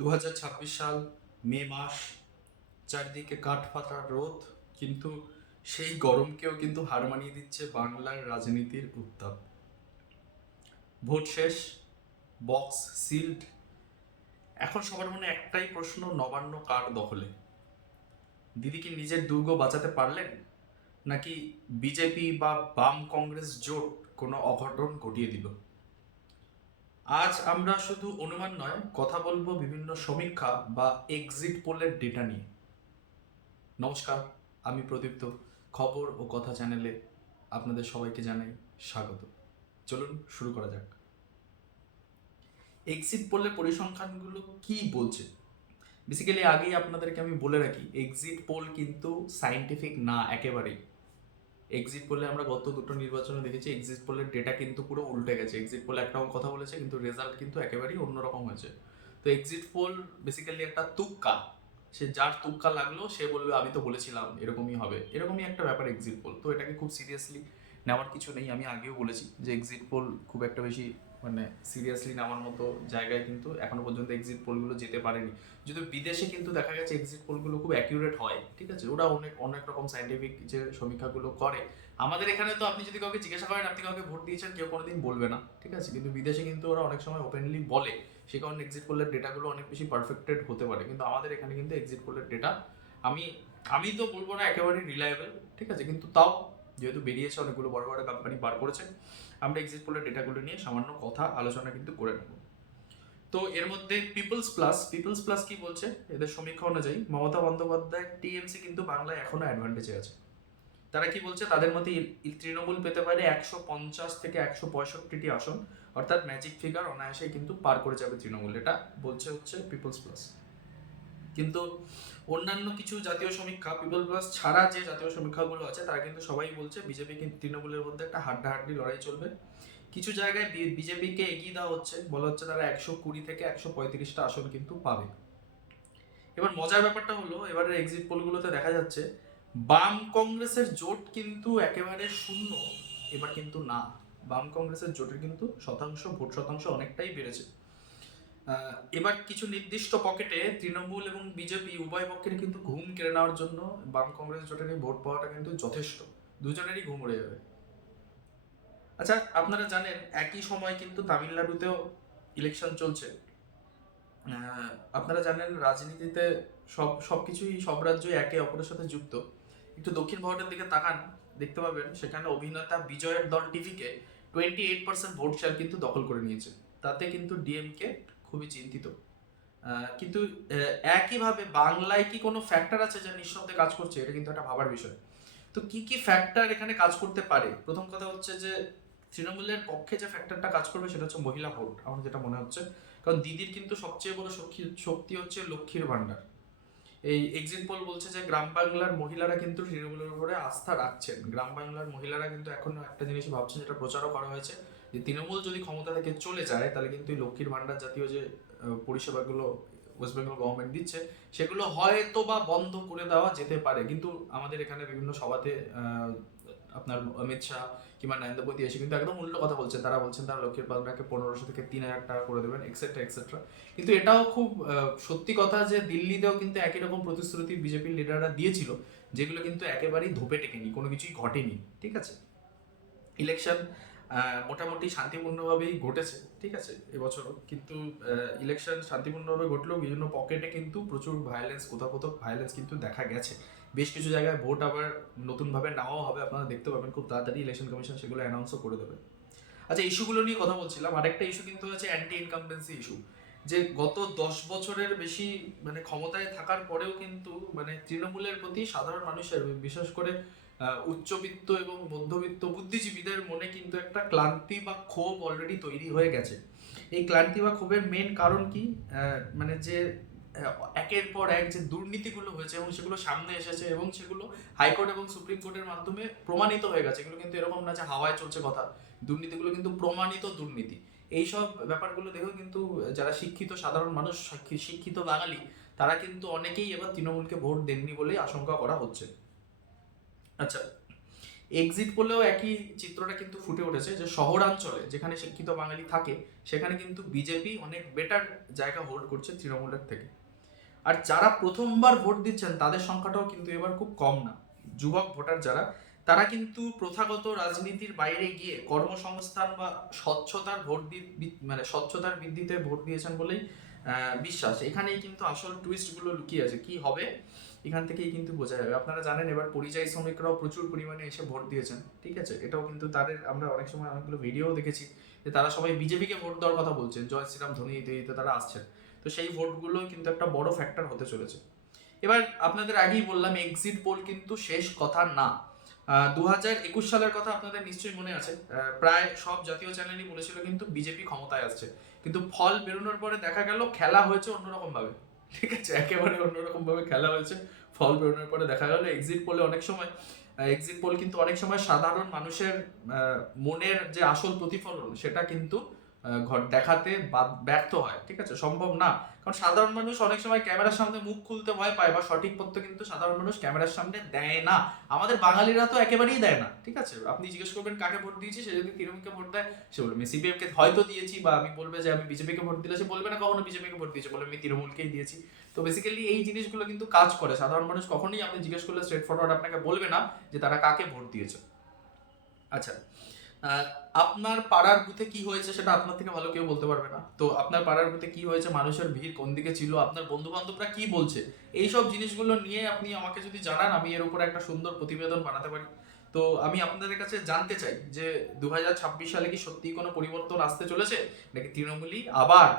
2026 সাল, মে মাস, চারদিকে কাঠফাটা রোদ, কিন্তু সেই গরমকেও কিন্তু হার মানিয়ে দিচ্ছে বাংলার রাজনীতির উত্তাপ। ভোট শেষ, বক্স সিলড। এখন সবার মনে একটাই প্রশ্ন, নবান্ন কার দখলে? দিদি কি নিজের দুর্গ বাঁচাতে পারলেন, নাকি বিজেপি বা বাম কংগ্রেস জোট কোনো অঘটন ঘটিয়ে দিল? আজ আমরা শুধু অনুমান নয়, কথা বলবো বিভিন্ন সমীক্ষা বা এক্সিট পোলের ডেটা নিয়ে। নমস্কার, আমি প্রদীপ্ত। খবর ও কথা চ্যানেলে আপনাদের সবাইকে জানাই স্বাগত। চলুন শুরু করা যাক। এক্সিট পোলের পরিসংখ্যানগুলো কি বলছে? বেসিক্যালি আগেই আপনাদেরকে আমি বলে রাখি, এক্সিট পোল কিন্তু সায়েন্টিফিক না একেবারেই। এক্সিট পোলে আমরা গত দুটো নির্বাচনে দেখেছি, এক্সিট পোলের ডেটা কিন্তু পুরো উল্টে গেছে। এক্সিট পোল একরকম কথা বলেছে, কিন্তু রেজাল্ট কিন্তু একেবারেই অন্যরকম হয়েছে। তো এক্সিট পোল বেসিক্যালি একটা তুক্কা। সে যার তুক্কা লাগলো সে বলবে আমি তো বলেছিলাম এরকমই হবে, এরকমই একটা ব্যাপার এক্সিট পোল। তো এটাকে খুব সিরিয়াসলি নেওয়ার কিছু নেই। আমি আগেও বলেছি যে এক্সিট পোল খুব একটা বেশি সিরিয়াসলি নেওয়ার মতো জায়গায় কিন্তু এখনো পর্যন্ত এক্সিট পোলগুলো যেতে পারেনি। যদি বিদেশে কিন্তু দেখা গেছে এক্সিট পোলগুলো খুব অ্যাকিউরেট হয়, ঠিক আছে, ওরা অনেক অনেক রকম সাইন্টিফিক যে সমীক্ষাগুলো করে। আমাদের এখানে তো আপনি যদি কাউকে জিজ্ঞাসা করেন আপনি কাউকে ভোট দিয়েছেন, কেউ কোনোদিন বলবে না, ঠিক আছে, কিন্তু বিদেশে কিন্তু ওরা অনেক সময় ওপেনলি বলে। সে কারণে এক্সিট পোলের ডেটাগুলো অনেক বেশি পারফেক্টেড হতে পারে, কিন্তু আমাদের এখানে কিন্তু এক্সিট পোলের ডেটা আমি আমি তো বলবো না একেবারেই রিলায়েবল, ঠিক আছে, কিন্তু তাও যেহেতু বেরিয়েছে, অনেকগুলো বড় বড় কোম্পানি বার করেছে, আমরা এক্সিট পোলের ডেটাগুলো নিয়ে সামান্য কথা আলোচনা কিন্তু করে নেব। তো এর মধ্যে পিপলস প্লাস কি বলছে? এদের সমীক্ষা অনুযায়ী মমতা বন্দ্যোপাধ্যায় টিএমসি কিন্তু বাংলায় এখনো অ্যাডভান্টেজে আছে। তারা কি বলছে? তাদের মতে তৃণমূল পেতে পারে 150 থেকে 165টি আসন, অর্থাৎ ম্যাজিক ফিগার অনায়াসেই কিন্তু পার করে যাবে তৃণমূল। এটা বলছে হচ্ছে পিপলস প্লাস। কিন্তু অন্যান্য কিছু জাতীয় সমীক্ষা, পিপল প্লাস ছাড়া যে জাতীয় সমীক্ষাগুলো আছে, তারা কিন্তু সবাই বলছে বিজেপি কিন্তু তৃণমূলের মধ্যে একটা হাড্ডাহাড্ডি লড়াই চলবে। কিছু জায়গায় বিজেপিকে এগিয়ে দেওয়া হচ্ছে, বলা হচ্ছে তারা 120 থেকে 135টা আসন কিন্তু পাবে। এবার মজার ব্যাপারটা হলো, এবারের এক্সিট পোলগুলোতে দেখা যাচ্ছে বাম কংগ্রেসের জোট কিন্তু একেবারে শূন্য এবার কিন্তু না। বাম কংগ্রেসের জোটের কিন্তু ভোট শতাংশ অনেকটাই বেড়েছে। এবার কিছু নির্দিষ্ট পকেটে তৃণমূল এবং বিজেপি উভয় পক্ষের কিন্তু ঘুম কেড়ে নেওয়ার জন্য বাম কংগ্রেস জোটের এই ভোট পাওয়াটা কিন্তু যথেষ্ট। দুজনেরই ঘুম উড়ে যাবে। আচ্ছা, আপনারা জানেন একই সময় কিন্তু তামিলনাড়ুতেও ইলেকশন চলছে। আপনারা জানেন রাজনীতিতে সবকিছুই, সব রাজ্যই একে অপরের সাথে যুক্ত। একটু দক্ষিণ ভারতের দিকে তাকান, দেখতে পাবেন সেখানে অভিনেতা বিজয়ের দল টিভিকে 28% ভোট শেয়ার কিন্তু দখল করে নিয়েছে। তাতে কিন্তু ডিএমকে খুবই চিন্তিত। কিন্তু একইভাবে বাংলায় কি কোনো ফ্যাক্টর আছে যা নিঃশব্দে কাজ করছে? এটা কিন্তু একটা ভাবার বিষয়। তো কি কি ফ্যাক্টর এখানে কাজ করতে পারে? প্রথম কথা হচ্ছে যে তৃণমূলের পক্ষে যে ফ্যাক্টরটা কাজ করবে সেটা হচ্ছে মহিলা ভোট, আমার যেটা মনে হচ্ছে। কারণ দিদির কিন্তু সবচেয়ে বড় শক্তি হচ্ছে লক্ষ্মীর ভান্ডার। এই এক্সিট পোল বলছে যে গ্রাম বাংলার মহিলারা কিন্তু তৃণমূলের উপরে আস্থা রাখছেন। গ্রাম বাংলার মহিলারা কিন্তু এখনো একটা জিনিসই ভাবছেন, যেটা প্রচারও করা হয়েছে, যে তৃণমূল যদি ক্ষমতা থেকে চলে যায় তাহলে কিন্তু এই লক্ষ্মীর ভান্ডার জাতীয় যে পরিষেবাগুলো ওয়েস্ট বেঙ্গল গভর্নমেন্ট দিচ্ছে সেগুলো হয়তো বা বন্ধ করে দেওয়া যেতে পারে। কিন্তু আমাদের এখানে বিভিন্ন সভাতে আপনার অমিত শাহ কিংবা নরেন্দ্র মোদী এসে কিন্তু একদম উল্টো কথা বলছেন। তারা বলছেন তারা লক্ষ্মীর ভান্ডারকে 1500 থেকে 3000 টাকা করে দেবেন, এক্সেট্রা এক্সেট্রা। কিন্তু এটাও খুব সত্যি কথা যে দিল্লিতেও কিন্তু একই রকম প্রতিশ্রুতি বিজেপির লিডাররা দিয়েছিল, যেগুলো কিন্তু একেবারেই ধোপে টেকেনি, কোনো কিছুই ঘটেনি, ঠিক আছে। ইলেকশন মোটামুটি শান্তিপূর্ণভাবেই ঘটেছে, ঠিক আছে, এবছরও কিন্তু ইলেকশন শান্তিপূর্ণভাবে ঘটলেও বিভিন্ন পকেটে কিন্তু প্রচুর ভায়োলেন্স, কোথাও কোথাও ভায়োলেন্স কিন্তু দেখা গেছে। বেশ কিছু জায়গায় ভোট আবার নতুনভাবে নেওয়াও হবে, আপনারা দেখতে পাবেন খুব তাড়াতাড়ি। ইলেকশন কমিশন সেগুলো অ্যানাউন্সও করে দেবে। আচ্ছা, ইস্যুগুলো নিয়ে কথা বলছিলাম। আরেকটা ইস্যু কিন্তু হচ্ছে অ্যান্টি ইনকামবেন্সি ইস্যু, যে গত 10 বছরের বেশি ক্ষমতায় থাকার পরেও কিন্তু তৃণমূলের প্রতি সাধারণ মানুষের, বিশেষ করে উচ্চবিত্ত এবং মধ্যবিত্ত বুদ্ধিজীবীদের মনে কিন্তু একটা ক্লান্তি বা ক্ষোভ অলরেডি তৈরি হয়ে গেছে। এই ক্লান্তি বা ক্ষোভের মেন কারণ কি? যে একের পর এক যে দুর্নীতিগুলো হয়েছে এবং সেগুলো সামনে এসেছে এবং সেগুলো হাইকোর্ট এবং সুপ্রিম কোর্টের মাধ্যমে প্রমাণিত হয়ে গেছে। এগুলো কিন্তু এরকম না যে হাওয়ায় চলছে কথা, দুর্নীতিগুলো কিন্তু প্রমাণিত দুর্নীতি। এইসব ব্যাপারগুলো দেখেও কিন্তু যারা শিক্ষিত সাধারণ মানুষ, শিক্ষিত বাঙালি, তারা কিন্তু অনেকেই এবার তৃণমূলকে ভোট দেননি বলেই আশঙ্কা করা হচ্ছে। আচ্ছা, এক্সিট পোলেও একই চিত্রটা কিন্তু ফুটে উঠেছে, যে শহরাঞ্চলে যেখানে শিক্ষিত বাঙালি থাকে সেখানে কিন্তু বিজেপি অনেক বেটার জায়গা হোল্ড করছে তৃণমূলের থেকে। আর যারা প্রথমবার ভোট দিচ্ছেন তাদের সংখ্যাটাও কিন্তু এবার খুব কম না। যুবক ভোটার যারা, তারা কিন্তু প্রথাগত রাজনীতির বাইরে গিয়ে কর্মসংস্থান বা স্বচ্ছতার মানে স্বচ্ছতার বৃদ্ধিতে ভোট দিয়েছেন বলেই বিশ্বাস। এখানেই কিন্তু আসল টুইস্টগুলো লুকিয়ে আছে। কি হবে এখান থেকেই কিন্তু বোঝা যাবে। আপনারা জানেন এবার পরিযায়ী শ্রমিকরাও প্রচুর পরিমাণে এসে ভোট দিয়েছেন, ঠিক আছে। এটাও কিন্তু তাদের, আমরা অনেক সময় অনেকগুলো ভিডিও দেখেছি যে তারা সবাই বিজেপিকে ভোট দেওয়ার কথা বলছেন, জয় শ্রীরাম ধ্বনি দিতে দিতে তারা আসছেন। তো সেই ভোটগুলো কিন্তু একটা বড় ফ্যাক্টর হতে চলেছে। এবার আপনাদের আগেই বললাম এক্সিট পোল কিন্তু শেষ কথা না। 2021 সালের কথা আপনাদের নিশ্চয়ই মনে আছে, প্রায় সব জাতীয় চ্যানেলই বলেছিল কিন্তু বিজেপি ক্ষমতায় আসছে, কিন্তু ফল বেরোনোর পরে দেখা গেল খেলা হয়েছে অন্যরকম ভাবে, ঠিক আছে, একেবারে অন্যরকম ভাবে খেলা হয়েছে। ফল বেরোনোর পরে দেখা গেল এক্সিট পোল কিন্তু অনেক সময় সাধারণ মানুষের মনের যে আসল প্রতিফলন সেটা কিন্তু দেখাতে ব্যর্থ হয়, ঠিক আছে, সম্ভব না। কারণ সাধারণ মানুষ অনেক সময় ক্যামেরার সামনে মুখ খুলতে ভয় পায়, বা সঠিক তথ্য কিন্তু সাধারণ মানুষ ক্যামেরার সামনে দেয় না। আমাদের বাঙালিরা তো একেবারেই দেয় না, ঠিক আছে। আপনি জিজ্ঞেস করবেন কাকে ভোট দিয়েছি, সে যদি তৃণমূলকে ভোট দেয় সে বলবে আমি সিপিএম কে হয়তো দিয়েছি, বা আমি বলবে যে আমি বিজেপিকে ভোট দিলে সে বলবে না কখনো বিজেপিকে ভোট দিয়েছে, বলবে আমি তৃণমূলকেই দিয়েছি। তো বেসিক্যালি এই জিনিসগুলো কিন্তু কাজ করে। সাধারণ মানুষ কখনোই আপনি জিজ্ঞেস করলে স্ট্রেট ফরওয়ার্ড আপনাকে বলবে না যে তারা কাকে ভোট দিয়েছে। আচ্ছা, আপনার পাড়ার বুথে কি হয়েছে সেটা আপনার থেকে ভালো কেউ বলতে পারবে না। তো আপনার পাড়ার বুথে কি হয়েছে, মানুষের ভিড় কোন দিকে ছিল, আপনার বন্ধু বান্ধবরা কি বলছে, এইসব জিনিসগুলো নিয়ে আপনি আমাকে যদি জানান, আমি এর উপর একটা সুন্দর প্রতিবেদন বানাতে পারি। তো আমি আপনাদের কাছে জানতে চাই যে 2026 সালে কি সত্যি কোনো পরিবর্তন আসতে চলেছে, নাকি তৃণমূলই আবার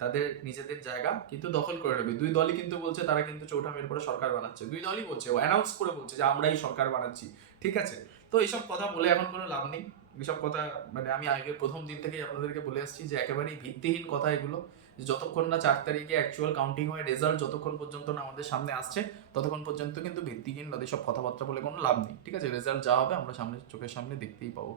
তাদের নিজেদের জায়গা কিন্তু দখল করে নেবে। দুই দলই কিন্তু বলছে তারা কিন্তু চৌঠা মেয়ের পরে সরকার বানাচ্ছে, দুই দলই বলছে, অ্যানাউন্স করে বলছে যে আমরাই সরকার বানাচ্ছি, ঠিক আছে। তো এইসব কথা বলে এখন কোনো লাভ নেই। এসব কথা মানে আমি আগে প্রথম দিন থেকেই আপনাদেরকে বলে আসছি যে একেবারেই ভিত্তিহীন কথা এগুলো। যতক্ষণ না 4 তারিখে অ্যাকচুয়াল কাউন্টিং হয়ে রেজাল্ট যতক্ষণ পর্যন্ত না আমাদের সামনে আসছে ততক্ষণ পর্যন্ত কিন্তু ভিত্তিহীন সব কথাবার্তা বলে কোনো লাভ নেই, ঠিক আছে। রেজাল্ট যা হবে আমরা চোখের সামনে দেখতেই পাবো।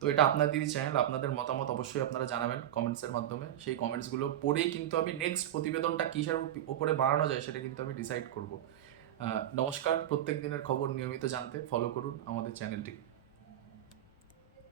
তো এটা আপনাদেরই চ্যানেল, আপনাদের মতামত অবশ্যই আপনারা জানাবেন কমেন্টসের মাধ্যমে। সেই কমেন্টসগুলো পড়েই কিন্তু আমি নেক্সট প্রতিবেদনটা কিসের উপরে বানানো যায় সেটা কিন্তু আমি ডিসাইড করব। নমস্কার। প্রত্যেক দিনের খবর নিয়মিত জানতে ফলো করুন আমাদের চ্যানেলটি।